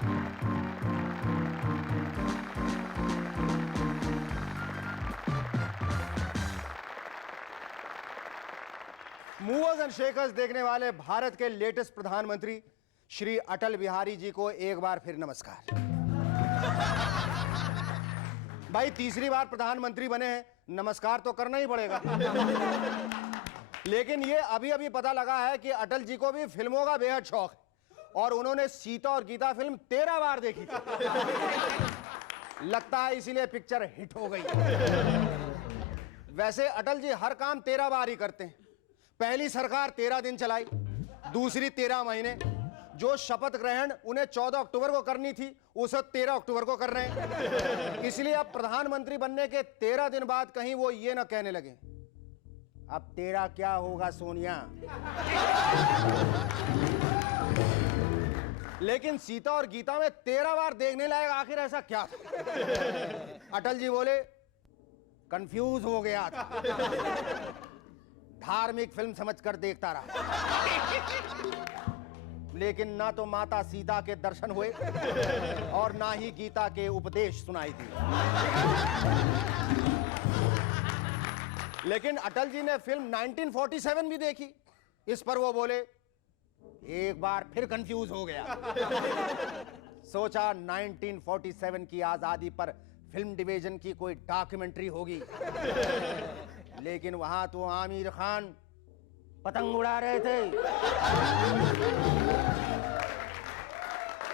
Movers and shakers देखने वाले भारत के लेटेस्ट प्रधानमंत्री श्री अटल बिहारी जी को एक बार फिर नमस्कार। भाई तीसरी बार प्रधानमंत्री बने हैं, नमस्कार तो करना ही पड़ेगा। लेकिन ये अभी अभी पता लगा है कि अटल जी को भी फिल्मों का बेहद शौक है और उन्होंने सीता और गीता फिल्म 13 बार देखी थी। लगता है इसीलिए पिक्चर हिट हो गई। वैसे अटल जी हर काम 13 बार ही करते हैं। पहली सरकार 13 दिन चलाई, दूसरी 13 महीने, जो शपथ ग्रहण उन्हें 14 अक्टूबर को करनी थी उसे 13 अक्टूबर को कर रहे हैं। इसलिए अब प्रधानमंत्री बनने के 13 दिन बाद कहीं वो ये ना कहने लगे अब तेरा क्या होगा सोनिया। लेकिन सीता और गीता में 13 बार देखने लायक आखिर ऐसा क्या था? अटल जी बोले कंफ्यूज हो गया था, धार्मिक फिल्म समझकर देखता रहा। लेकिन ना तो माता सीता के दर्शन हुए और ना ही गीता के उपदेश सुनाई दिए। लेकिन अटल जी ने फिल्म 1947 भी देखी। इस पर वो बोले एक बार फिर कंफ्यूज हो गया। सोचा 1947 की आजादी पर फिल्म डिवीजन की कोई डॉक्यूमेंट्री होगी, लेकिन वहां तो आमिर खान पतंग उड़ा रहे थे।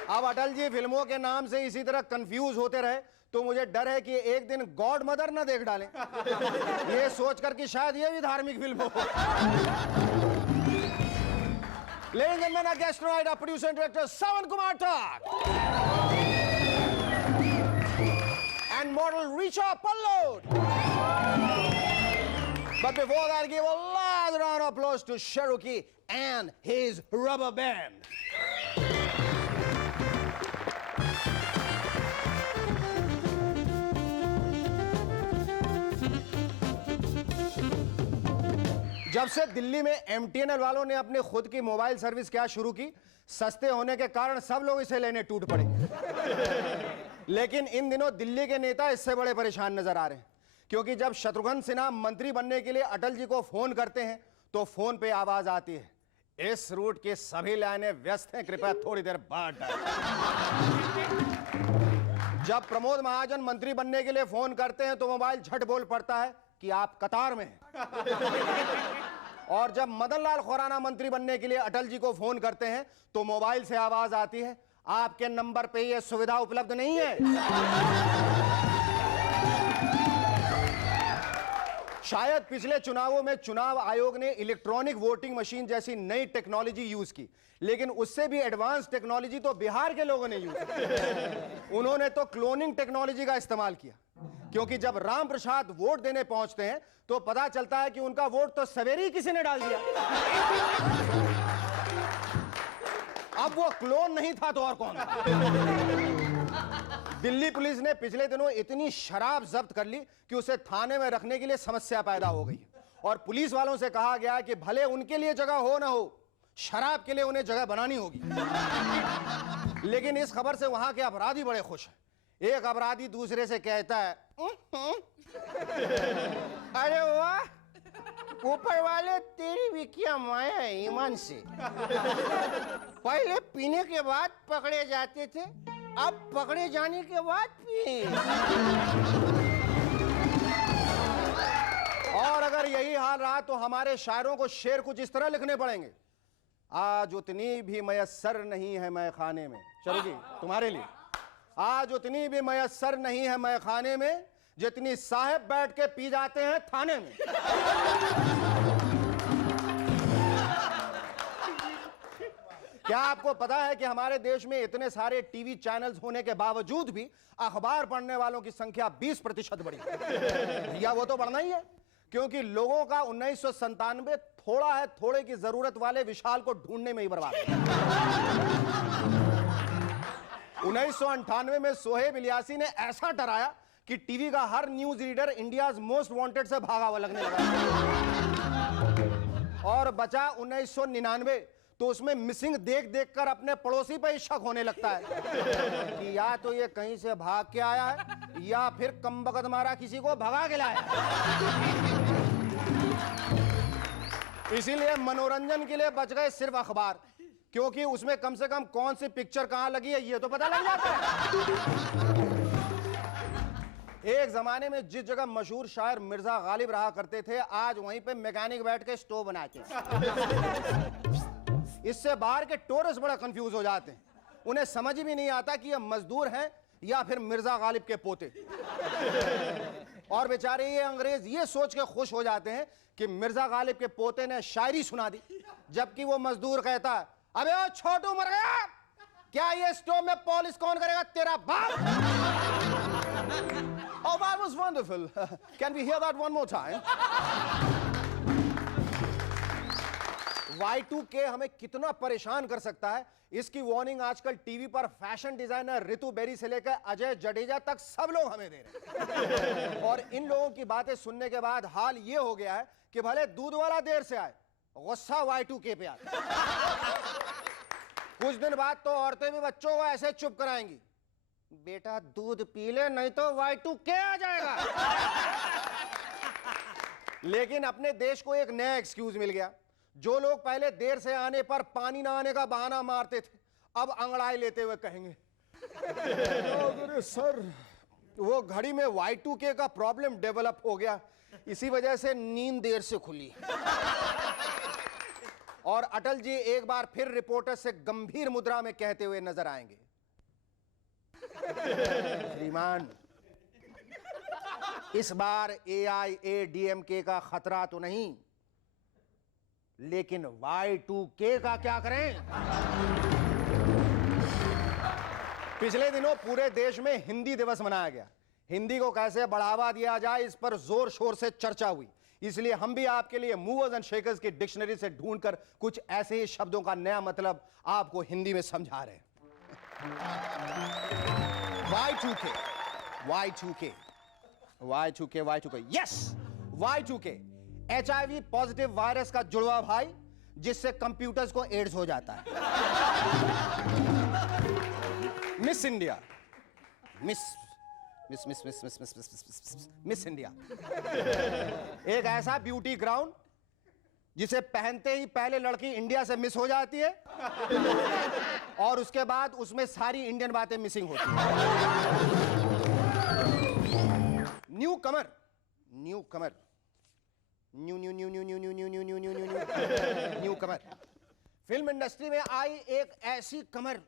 अब अटल जी फिल्मों के नाम से इसी तरह कंफ्यूज होते रहे तो मुझे डर है कि एक दिन गॉड मदर ना देख डालें, ये सोचकर कि शायद ये भी धार्मिक फिल्म हो। Ladies and gentlemen, our guest tonight, our producer and director Sawan Kumar Tak and model Richa Pallod. But before that, give a loud round of applause to Cherokee and his rubber band. जब से दिल्ली में MTNL वालों ने अपने खुद की mobile service क्या शुरू की, सस्ते होने के कारण सब लोग इसे लेने टूट पड़े। लेकिन इन दिनों दिल्ली के नेता इससे बड़े परेशान नजर आ रहे हैं, क्योंकि जब शत्रुघ्न सिन्हा मंत्री बनने के लिए अटल जी को फोन करते हैं तो फोन पे आवाज आती है इस रूट की सभी लाइनें व्यस्त हैं, कृपया थोड़ी देर बाद डालें। जब प्रमोद महाजन मंत्री बनने के लिए फोन करते हैं तो मोबाइल झट बोल पड़ता है कि आप कतार में हैं। और जब मदन लाल खुराना मंत्री बनने के लिए अटल जी को फोन करते हैं तो मोबाइल से आवाज आती है आपके नंबर पे यह सुविधा उपलब्ध नहीं है। शायद पिछले चुनावों में चुनाव आयोग ने इलेक्ट्रॉनिक वोटिंग मशीन जैसी नई टेक्नोलॉजी यूज की, लेकिन उससे भी एडवांस टेक्नोलॉजी तो बिहार के लोगों ने यूज की। उन्होंने तो क्लोनिंग टेक्नोलॉजी का इस्तेमाल किया, क्योंकि जब राम प्रसाद वोट देने पहुंचते हैं तो पता चलता है कि उनका वोट तो सवेरे ही किसी ने डाल दिया। अब वो क्लोन नहीं था तो और कौन था? दिल्ली पुलिस ने पिछले दिनों इतनी शराब जब्त कर ली कि उसे थाने में रखने के लिए समस्या पैदा हो गई और पुलिस वालों से कहा गया कि भले उनके लिए जगह हो ना हो, शराब के लिए उन्हें जगह बनानी होगी। लेकिन इस खबर से वहां के अपराधी बड़े खुश हैं। एक अपराधी दूसरे से कहता है अरे वाह, ऊपर वाले तेरी भी क्या माया है ईमान से। पहले पीने के बाद पकड़े जाते थे, अब पकड़े जाने के बाद पिए। और अगर यही हाल रहा तो हमारे शायरों को शेर कुछ इस तरह लिखने पड़ेंगे। आज उतनी भी मयस्सर नहीं है मैं खाने में, चलो जी तुम्हारे लिए। आज उतनी भी मयस्सर नहीं है मैं खाने में जितनी साहब बैठ के पी जाते हैं थाने में। क्या आपको पता है कि हमारे देश में इतने सारे टीवी चैनल्स होने के बावजूद भी अखबार पढ़ने वालों की संख्या 20% बढ़ी है? या वो तो बढ़ना ही है, क्योंककि लोगों का 1997 थोड़ा है थोड़े की जरूरत वाले विशाल को ढूंढने में ही बर्बाद है। 1998 में सोहेब इलियासी ने ऐसा डराया कि टीवी का हर news reader India's most wanted से भागा हुआ लगने लगा। और बचा 1999 तो उसमें मिसिंग देख देख कर अपने पड़ोसी पर ही शक होने लगता है कि या तो ये कहीं से भाग के आया है या फिर कमबख्त मारा किसी को भगा के लाया। इसीलिए मनोरंजन के लिए बच गए सिर्फ अखबार, क्योंकि उसमें कम से कम कौन सी पिक्चर कहां लगी है ये तो पता लग जाता है। एक जमाने में जिस जगह मशहूर शायर मिर्जा गालिब रहा करते थे, आज वहीं पे मैकेनिक बैठ के स्टोव बनाते हैं। इससे बाहर के टूरिस्ट बड़ा कंफ्यूज हो जाते हैं, उन्हें समझ भी नहीं आता कि ये मजदूर हैं या फिर मिर्जा गालिब के पोते। और बेचारे ये अंग्रेज ये सोच के खुश हो जाते हैं कि मिर्जा गालिब के पोते ने शायरी सुना दी, जबकि वो मजदूर कहता है, अबे ओ छोटू मर गया, क्या ये स्टोव में पॉलिश कौन करेगा, तेरा बाप। Oh, that was wonderful. Can we hear that one more time? Y2K हमें कितना परेशान कर सकता है, इसकी वार्निंग आजकल टीवी पर फैशन डिजाइनर रितु बेरी से लेकर अजय जडेजा तक सब लोग हमें दे रहे हैं। और इन लोगों की बातें सुनने के बाद हाल ये हो गया है कि भले दूध वाला देर से आए, गुस्सा Y2K पे आता है। कुछ दिन बाद तो औरतें भी बच्चों को ऐसे चुप कराएंगी, बेटा दूध पी ले नहीं तो Y2K आ जाएगा। लेकिन अपने देश को एक नया एक्सक्यूज मिल गया। जो लोग पहले देर से आने पर पानी ना आने का बहाना मारते थे, अब अंगड़ाई लेते हुए कहेंगे, अरे सर वो घड़ी में Y2K का प्रॉब्लम डेवलप हो गया, इसी वजह से नींद देर से खुली। और अटल जी एक बार फिर रिपोर्टर से गंभीर मुद्रा में कहते हुए नजर आएंगे, श्रीमान इस बार AIADMK का खतरा तो नहीं, लेकिन Y2K का क्या करें। पिछले दिनों पूरे देश में हिंदी दिवस मनाया गया। हिंदी को कैसे बढ़ावा दिया जाए इस पर जोर शोर से चर्चा हुई, इसलिए हम भी आपके लिए मूवर्स एंड शेकर्स की डिक्शनरी से ढूंढकर कुछ ऐसे ही शब्दों का नया मतलब आपको हिंदी में समझा रहे हैं। Y2K, Y2K, Y2K, Y2K, yes Y2K, HIV positive virus का जुड़वा भाई, जिससे कंप्यूटर्स को एड्स हो जाता है। मिस इंडिया, मिस इंडिया एक ऐसा ब्यूटी ग्राउंड जिसे पहनते ही पहले लड़की इंडिया से मिस हो जाती है और उसके बाद उसमें सारी इंडियन बातें मिसिंग होती हैं। न्यू कमर, न्यू कमर, न्यू कमर, फिल्म इंडस्ट्री में आई एक ऐसी कमर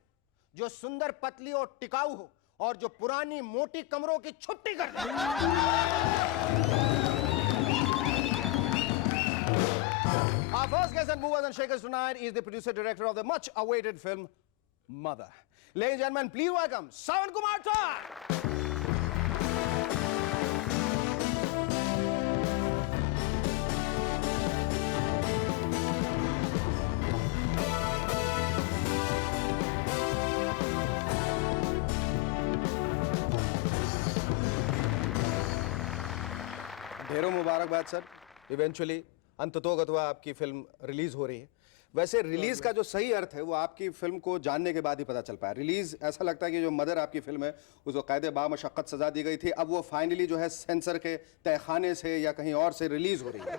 जो सुंदर, पतली और टिकाऊ हो और जो पुरानी मोटी कमरों की छुट्टी कर दे। Our first guest and movers and shakers tonight is the producer director of the much awaited film Mother. Ladies and gentlemen, please welcome Sawan Kumar Tar. ढेरों मुबारकबाद सर, इवेंचुअली अंततोगत्वा आपकी फिल्म रिलीज हो रही है। वैसे रिलीज का जो सही अर्थ है वो आपकी फिल्म को जानने के बाद ही पता चल पाया। रिलीज ऐसा लगता है कि जो मदर आपकी फिल्म है उसको कायदे बामशक्कत सजा दी गई थी, अब वो फाइनली जो है सेंसर के तहखाने से या कहीं और से रिलीज हो रही है।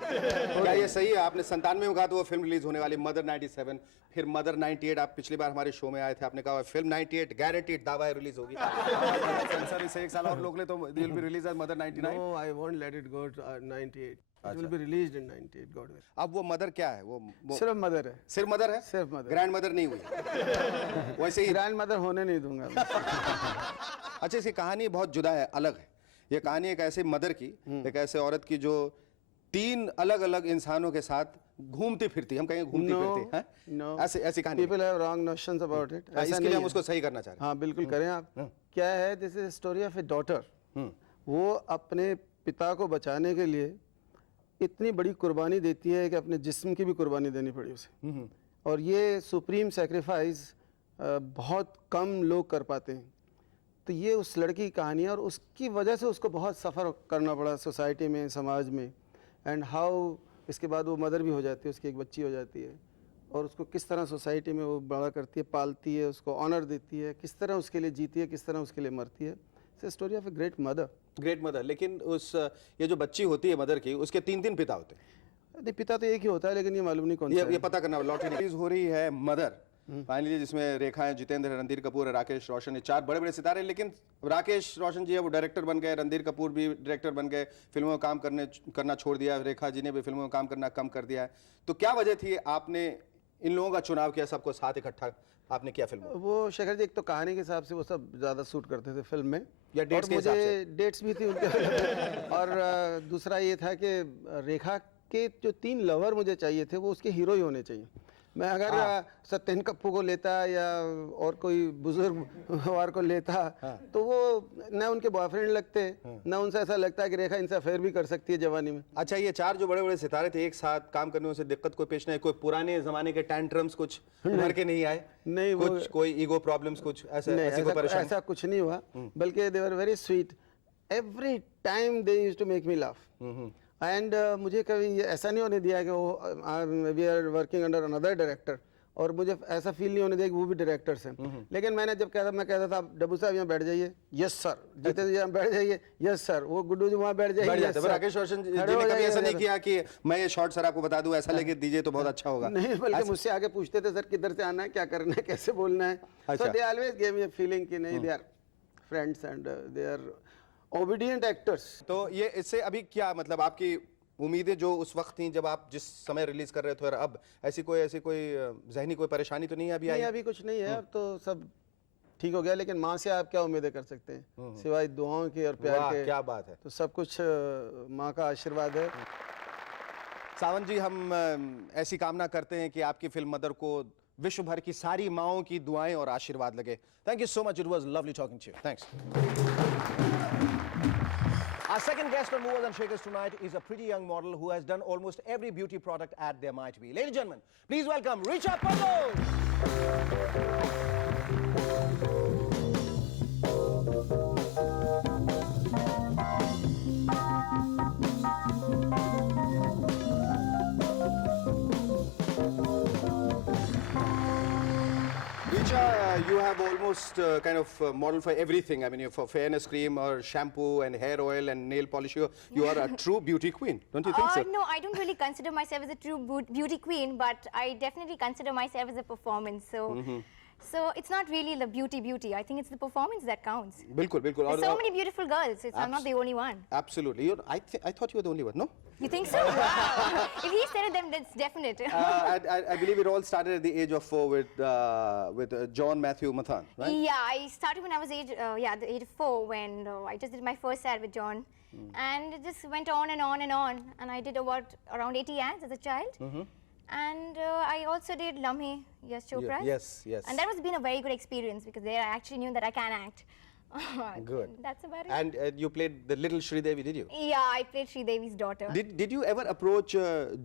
क्या ये सही है? आपने 97 में कहा तो वो फिल्म रिलीज होने वाली, मदर 97, फिर मदर 98। आप पिछली बार हमारे शो में आए थे, आपने कहा फिल्म 98 गारंटीड दावा है रिलीज होगी। सेंसर इसे एक साल और रोक ले तो will be release as mother 99। No, I won't let it go to 98. It will be released in 98, God will. अब वो मदर क्या है? वो सिर्फ मदर है, सिर्फ मदर है, सिर्फ मदर। ग्रैंड मदर नहीं हुई। वैसे ही ग्रैंड मदर होने नहीं दूंगा मैं। अच्छा, इसकी कहानी बहुत जुदा है, अलग है। ये कहानी एक ऐसी मदर की, एक ऐसे औरत की जो 3 अलग अलग इंसानों के साथ घूमती फिरती, हम कहेंगे घूमती फिरती है, No. ऐसी कहानी। People have wrong notions about it. ऐसा इसके नहीं लिए हम है। उसको सही करना चाह रहे हाँ बिल्कुल करें आप। क्या है, this is story of A daughter. वो अपने पिता को बचाने के लिए इतनी बड़ी कुर्बानी देती है कि अपने जिस्म की भी कुर्बानी देनी पड़ी उसे। और ये सुप्रीम सेक्रीफाइस बहुत कम लोग कर पाते हैं। तो ये उस लड़की की कहानी है और उसकी वजह से उसको बहुत सफ़र करना पड़ा सोसाइटी में, समाज में। एंड हाउ इसके बाद वो मदर भी हो जाती है, उसकी एक बच्ची हो जाती है। और उसको किस तरह सोसाइटी में वो बड़ा करती है, पालती है, उसको ऑनर देती है, किस तरह उसके लिए जीती है, किस तरह उसके लिए मरती है। It's story of a great mother. Great mother. लेकिन उस ये जो बच्ची होती है मदर की, उसके 3 पिता होते हैं। नहीं, पिता तो एक ही होता है, लेकिन ये मालूम नहीं कौन सा ये पता करना लॉटरी रिलीज हो रही है मदर फाइनली, जिसमें रेखा है, जितेंद्र, रणधीर कपूर है, राकेश रोशन है, 4 बड़े बड़े सितारे। लेकिन राकेश रोशन जी है वो डायरेक्टर बन गए, रणधीर कपूर भी डायरेक्टर बन गए, फिल्मों में काम करना छोड़ दिया, रेखा जी ने भी फिल्मों में काम करना कम कर दिया है। तो क्या वजह थी आपने इन लोगों का चुनाव किया, सबको साथ इकट्ठा आपने किया फिल्म? वो शेखर जी, एक तो कहानी के हिसाब से वो सब ज़्यादा सूट करते थे फिल्म में, या डेट्स और के हिसाब मुझे डेट्स भी थी उनके और दूसरा ये था कि रेखा के जो 3 लवर मुझे चाहिए थे वो उसके हीरो ही होने चाहिए। मैं अगर सत्यन कप्पू को लेता या और कोई बुजुर्ग और को लेता तो वो न उनके बॉयफ्रेंड लगते, न उनसे ऐसा लगता है कि रेखा इनसे अफेयर भी कर सकती है जवानी में। अच्छा, ये 4 जो बड़े बड़े सितारे थे, एक साथ काम करने में से दिक्कत कोई पेश नहीं? कोई पुराने जमाने के टैंट्रम्स कुछ उभर के नहीं आए? नहीं, कुछ कोई ईगो प्रॉब्लम्स कुछ ऐसे कोई परेशानी? ऐसा कुछ नहीं हुआ, बल्कि they were very sweet. Every time they used to make me laugh and मुझे कभी ऐसा नहीं होने दिया कि वो we are working under another director, और मुझे ऐसा फील नहीं होने दिया कि वो भी डायरेक्टर्स हैं। लेकिन मैंने जब कहता, मैं कहता था डब्बू साहब यहाँ बैठ जाइए, यस सर, जीते जी यहाँ बैठ जाइए, यस सर, वो गुड्डू जी वहाँ बैठ जाइए, यस सर। राकेश रोशन जी ने कभी ऐसा नहीं किया कि मैं ये शॉट सर आपको बता दूं, ऐसा लेके दीजिए तो बहुत अच्छा होगा? नहीं, बल्कि मुझसे आगे पूछते थे, सर किधर से आना है, क्या करना है, कैसे बोलना है। So they always give me a feeling कि नहीं, they are friends and they are obedient actors. तो ये इससे अभी क्या मतलब आपकी उम्मीदें जो उस वक्त थी जब आप जिस समय रिलीज कर रहे थे और अब ऐसी कोई जहनी कोई परेशानी तो नहीं है अभी आई? अभी कुछ नहीं है, अब तो सब ठीक हो गया। लेकिन माँ से आप क्या उम्मीदें कर सकते हैं सिवाय दुआओं की और प्यार के? क्या बात है। तो सब कुछ माँ का आशीर्वाद है। सावंत जी, हम ऐसी कामना करते हैं कि आपकी फिल्म मदर को विश्व भर की सारी माओं की दुआएं और आशीर्वाद लगे। Thank you so much, it was lovely talking to you. Thanks. Our second guest on Movers and Shakers tonight is a pretty young model who has done almost every beauty product ad there might be. Ladies and gentlemen, please welcome Richa Pandol. Richa, you have almost kind of modeled for everything. I mean, for fairness cream or shampoo and hair oil and nail polish. You are a true beauty queen, don't you think so? No, I don't really consider myself as a true beauty queen, but I definitely consider myself as a performance. So, so it's not really the beauty. I think it's the performance that counts. बिल्कुल. There's so many beautiful girls. I'm not the only one. Absolutely. I thought you were the only one, no? You think so? Wow. If he said it, then that's definite. I believe it all started at the age of 4 with John Matthew Mathan, right? Yeah, I started when I was the age of 4 when I just did my first ad with John. And it just went on and on and on. And I did around 80 ads as a child. And I also did Lamhe, Yash Chopra. Yes. And that has been a very good experience because there I actually knew that I can act. Good. That's about it. And you played the little Sridevi, did you? Yeah, I played Sridevi's daughter. Did you ever approach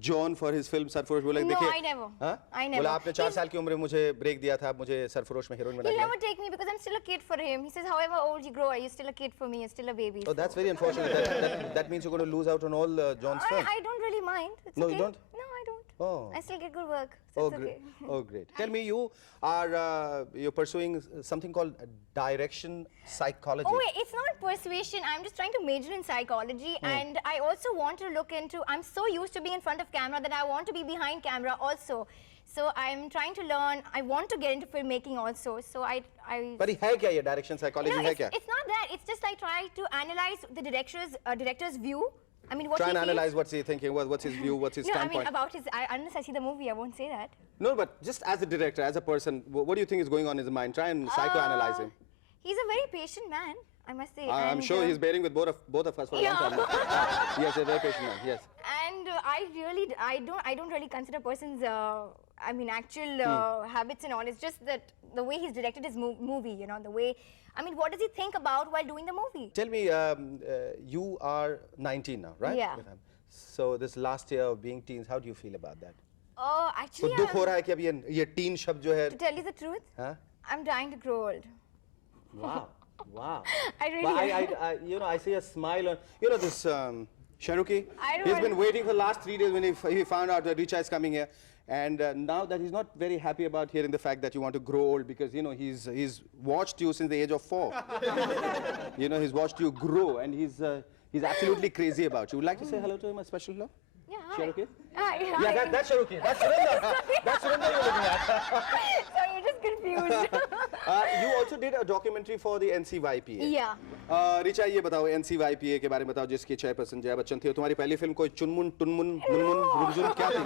John for his film Sarfarosh? No, I never. हाँ? I never. बोला आपने 4 साल की उम्र में मुझे break दिया था, मुझे सरफरोश में हीरोइन बना He'll दिया। never take me because I'm still a kid for him. He says, however old you grow, you're still a kid for me. You're still a baby. Oh, that's very unfortunate. That means you're going to lose out on all John's films. I don't really mind. It's No, okay. you don't? No, I don't. Oh. I still get good work. So Oh, it's great. okay. Oh, great. Tell me, you're pursuing something called direction psychology. Oh, wait, it's not persuasion. I'm just trying to major in psychology. And I also want to look into, I'm so used to being in front of camera that I want to be behind camera also. So I'm trying to learn. I want to get into filmmaking also. So I But है क्या ये direction psychology है क्या? it's not that. It's just I try to analyze the director's view. I mean, what Try he and feels. analyze what's he thinking, what's his view, what's his No, I mean standpoint. about his. Unless I see the movie, I won't say that. No, but just as a director, as a person, what do you think is going on in his mind? Try and psychoanalyze him. He's a very patient man, I must say. I'm and, sure he's bearing with both of us for a long time. Yes, a very patient man. Yes. And I don't really consider a person's actual habits and all. It's just that the way he's directed his movie, you know, the way. I mean, what does he think about while doing the movie? Tell me, you are 19 now, right? Yeah. So this last year of being teens, how do you feel about that? Oh, तो actually, दुख हो रहा है कि अब ये teen शब्द जो है? to tell you the truth, हाँ? I'm dying to grow old. Wow. I really Well, am. I see a smile on, this Shahrukhi. I don't He's want- been waiting for the last 3 days when he found out that Richa is coming here. And now that he's not very happy about hearing the fact that you want to grow old, because you know he's watched you since the age of 4. You know, he's watched you grow, and he's absolutely crazy about you. Would like to say hello to him, a special hello? Yeah, hi. Shahrukh? Hi, Yeah, hi. that's Shahrukh. That's Surinder. That's Surinder you're looking at. Sorry, you're just confused. You also did a documentary for the NCYPA. Yeah. Richa ये बताओ NCYPA के बारे में बताओ, जिसकी chairperson Jaya Bachchan थी। और तुम्हारी पहली फिल्म कोई चुनमुन टुनमुन मुनमुन रुमझुम क्या थी?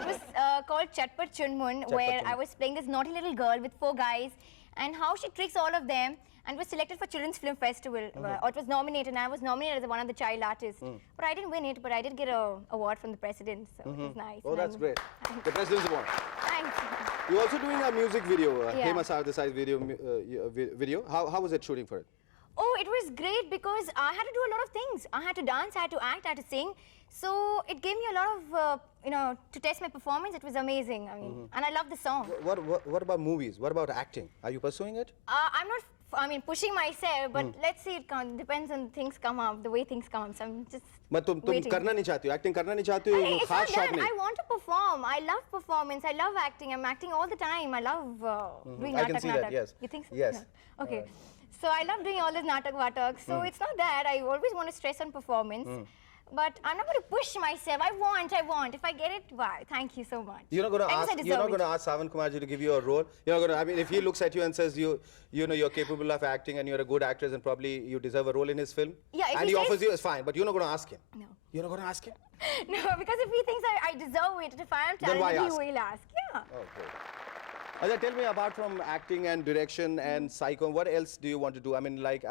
It was called Chatpat Chunmun, where I was playing this naughty little girl with 4 guys, and how she tricks all of them, and was selected for Children's Film Festival, or it was nominated, and I was nominated as one of the child artists. But I didn't win it, but I did get an award from the president, so it was nice. Oh, and that's I'm- great. The President's Award. Thanks. You're also doing a music video, Yeah. Hema Sardesai's video. How was it shooting for it? Oh, it was great because I had to do a lot of things. I had to dance, I had to act, I had to sing. So it gave me a lot of, to test my performance. It was amazing. I mean, and I love the song. What about movies? What about acting? Are you pursuing it? I'm not, pushing myself, but let's see, it depends on things come up, the way things come up. So I'm just मतलब तुम waiting. करना नहीं चाहती हो, acting करना नहीं चाहती हो, It's खास not शौक that. नहीं? I want to perform. I love performance. I love acting. I'm acting all the time. I love doing I can natak. see that, yes. You think so? Yes. No. Okay. So I love doing all this natak vatak. So it's not that. I always want to stress on performance. But I'm not going to push myself. I want. If I get it, wow, thank you so much. You're not going to Thanks, I ask. You're deserve not going to it. ask Savan Kumarji to give you a role. You're not going to. I mean, if he looks at you and says you're capable of acting and you're a good actress and probably you deserve a role in his film, Yeah, if and he he offers says- you, it's fine. But you're not going to ask him. No. You're not going to ask him. No, because if he thinks I deserve it, if I am Then why talented, he ask? will ask. Yeah. Okay. Ajay, tell me, apart from acting and direction and psycho, what else do you want to do? I mean, like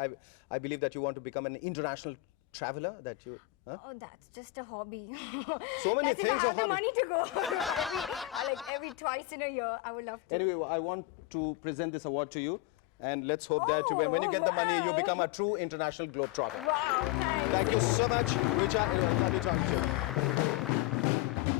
I believe that you want to become an international traveler. That you. Huh? Oh, that's just a hobby. So many That's things if I are have the hobby. money to go. every twice in a year, I would love to. Anyway, I want to present this award to you, and let's hope that when you Oh, get the money, you wow. become a true international globetrotter. Wow, thanks. Thank you so much, Richa. Lovely talking to you.